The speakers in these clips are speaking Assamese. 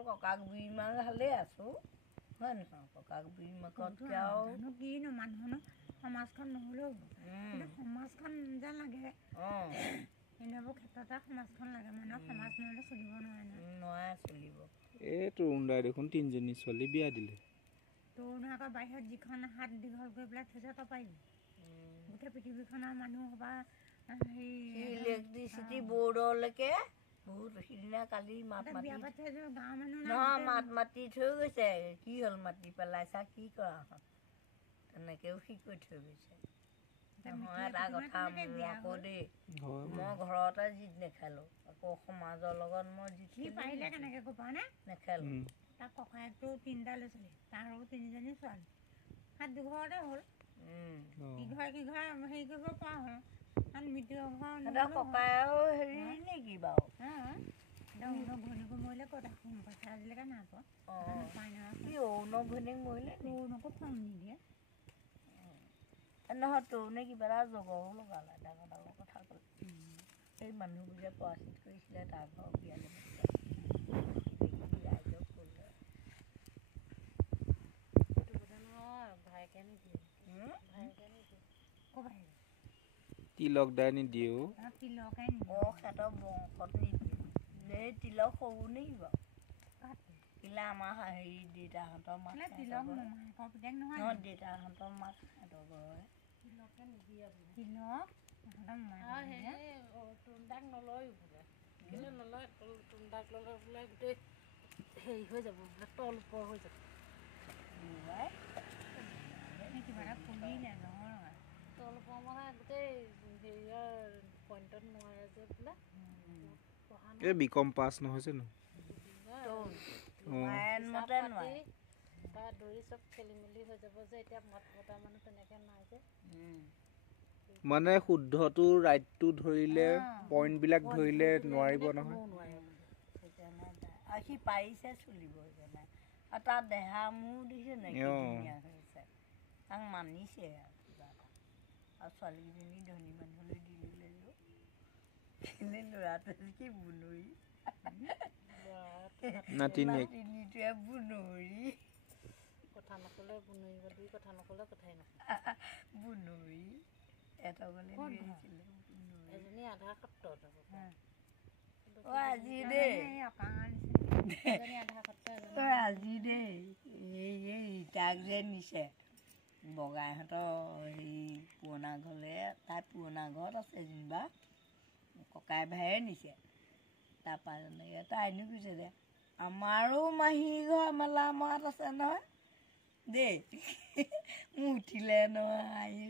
অকল ককাক বুঢ়ী মাক ভালে আছো হয় নহয় ককাক বুঢ়ী মাকতকৈ আৰু কিনো মানুহ সমাজখন নহ'লেও কিন্তু সমাজখন যেন লাগে এনেবোৰ ক্ষেত্ৰতে সমাজখন লাগে মানুহক সমাজ নহ'লে চলিব নোৱাৰে চলিব এই তৰুণদাই দেখোন 3জনী ছোৱালী বিয়া দিলে তৰুণ আকৌ বাহিৰত যিখন হাত দীঘল কৰি পেলাই থৈছে তই পাৰিবি গোটেই পৃথিৱীখনৰ মানুহ বা হেৰি ইলেক্ট্ৰিচিটি বৰ্ডলৈকে বহুত সিদিনা কালি মাত গাঁৱৰ মানুহ মাত মাতি থৈ গৈছে কি হ'ল মাতি পেলাইছা কি কৰা হ'ল তেনেকেও সি কৈ থৈ গৈছে নহয় এটা কথা মোৰ আকৌ দেই মই ঘৰতে জিত নেখেলোঁ আকৌ সমাজৰ লগত মই জিত পাৰিলে কেনেকৈ ক'ব নে নেখেলোঁ তাৰ ককায়েকটো 3টা ল'ৰা ছোৱালী তাৰো 3জনী ছোৱালী হাত দুঘৰতে হ'ল ইঘৰে সিঘৰে হেৰি কৰিব পৰা হ'ল কাৰণ মৃত্যু ককায়েও হেৰি নেকি বাৰু ঘৈণীয়েকো মৰিলে ক'ত পইচা আজিলৈকে নাই পোৱা কি অৰুণ ঘৈণীয়েক মৰিলে অৰুণকো ফোন নিদিয়ে নহয় তৰুণে কিবা এটা জগৰো লগালে ডাঙৰ ডাঙৰ কথা ক'লে সেই মানুহবোৰ যে পৰাচিত কৰিছিলে তাৰ ঘৰ বিয়ালৈ ৰাইজক ক'লে ভাইকে নিদিয়ে তিলক দাই নিদিয়ে সিহঁতৰ বংশত নিদিয়ে এই তিলক সৰু নেকি বাৰু তিলা আমাৰ হেৰি দেউতাহঁতৰ মাক তিলক নহয় দেউতাহঁতৰ মাক সিহঁতৰ ঘৰৰে তিলক তুন্দাক নলয়ো বোলে কিন্তু নলয় তুন্দাক ল'লে বোলে গোটেই হেৰি হৈ যাব বোলে তল ওপৰ হৈ যাব কিবা এটা ফুলিলে নহয় তল ওপৰ মানে গোটেই হেৰিয়ৰ পইণ্টত নোৱাৰে যে বোলে এই বিকম পাছ নহয় জানো তাৰ দৌৰি চব খেলি মেলি হৈ যাব যে এতিয়া মত মতা মানুহ তেনেকৈ নাই যে মানে শুদ্ধটো ৰাইটটো ধৰিলে পইণ্টবিলাক ধৰিলে নোৱাৰিব নহয় সি পাৰিছে চলিব সেইকাৰণে আৰু তাৰ দেহা মোৰ দিছে নেকি ধুনীয়া হৈছে তাক মানিছে আৰু কিবা এটা আৰু ছোৱালীকেইজনী ধনী মানুহলৈ দি ল'লে এনেই ল'ৰাটো কি বুনৰি নাতিনীটোৱে বুনৰি কথা নক'লে বুনৰি বুলি কথা নক'লে কথাই নক'লে বুনৰি এটা গ'লে এজনী আধা সত্ৰত আজি দেই আজি দেই এই ৰীতাক যে নিছে বগাইহঁতৰ হেৰি পুৰণা ঘৰলৈ তাই পুৰণা ঘৰত আছে যেনিবা ককাই ভায়ে নিছে তাৰপৰা যেনেকৈ তাই আনি কৈছে দে আমাৰো মাহী ঘৰ মেলা মৰাত আছে নহয় দেই মোৰ উঠিলে নহয় আহি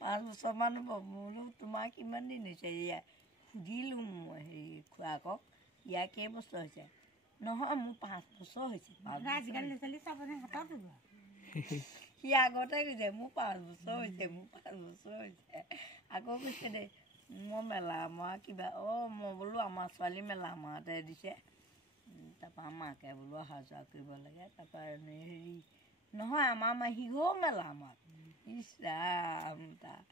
5 বছৰমান হ'ব বোলো তোমাৰ কিমান দিন হৈছে এয়া সুধিলোঁ মই হেৰি খুৰাকক ইয়াৰ কেইবছৰ হৈছে নহয় মোৰ 5 বছৰ হৈছে আজিকালি ল'ৰা ছোৱালী চাবলৈ হাতত ওলোৱা সি আগতে কৈছে মোৰ 5 বছৰ হৈছে মোৰ 5 বছৰ হৈছে আকৌ কৈছে দেই মই মেলা মৰা কিবা মই বোলো আমাৰ ছোৱালী মেলা মৰাতে দিছে তাৰপৰা মাকে বোলো অহা যোৱা কৰিব লাগে তাৰপৰা হেৰি নহয় আমাৰ মাহী ঘৰো মেলা মৰাত ইছ ৰাম তাৰ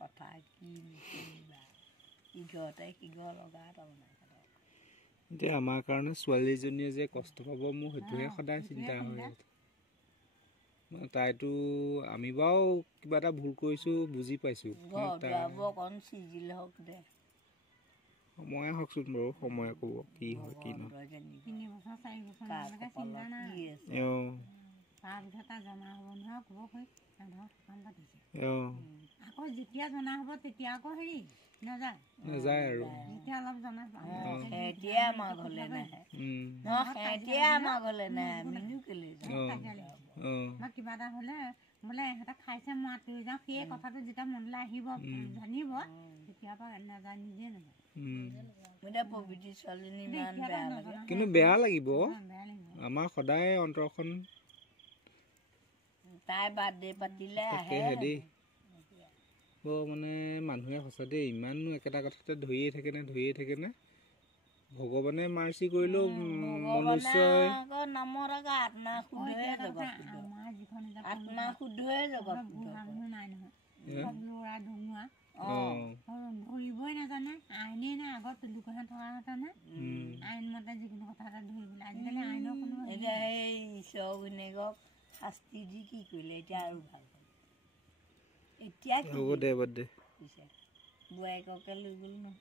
কথা কি নিচিবা ইঘৰতে সিঘৰ লগা তাৰমানে এতিয়া আমাৰ কাৰণে ছোৱালীজনীয়ে যে কষ্ট পাব মোৰ সেইটোহে সদায় চিন্তা হৈ আছে তাইতো আমি বাৰু কিবা এটা ভুল কৰিছোঁ বুজি পাইছোঁ সময়ে হওকচোন বাৰু সময়ে ক'ব কি হয় কি নহয় আকৌ যেতিয়া জনা হ'ব তেতিয়া আকৌ হেৰি নাযায় আৰু কিবা এটা হ'লে বোলে ইহঁতে খাইছে মই আঁতৰি যাওঁ সেই কথাটো যেতিয়া মনলৈ আহিব জানিব তেতিয়াৰ পৰা নাযায় নিজে নাযায় কিন্তু বেয়া লাগিব আমাৰ সদায় অন্তৰখন তাই বাৰ্থডে পাতিলে দেই মানে মানুহে সঁচা দেই ইমানো একেটা কথাতে ধৰিয়ে থাকেনে ভগৱানে মাৰ্চি কৰিলেও মনুষ্যই নামৰ আত্মা শুদ্ধয়ে জগত ধৰিবই নাজানে আইনেই নাই আগত তুলুকহে থকা হেঁতেনে আইন মতে যিকোনো কথা এটা ধৰিবলৈ আজিকালি আইনৰ কোনো ঈশ্বৰ ঘৈণীয়েকক শাস্তি দি কি কৰিলে এতিয়া আৰু ভাল হ'ল এতিয়া কি হ'ব দে বাদ দে কৈছে বোৱাৰীককে লৈ গ'ল নহয়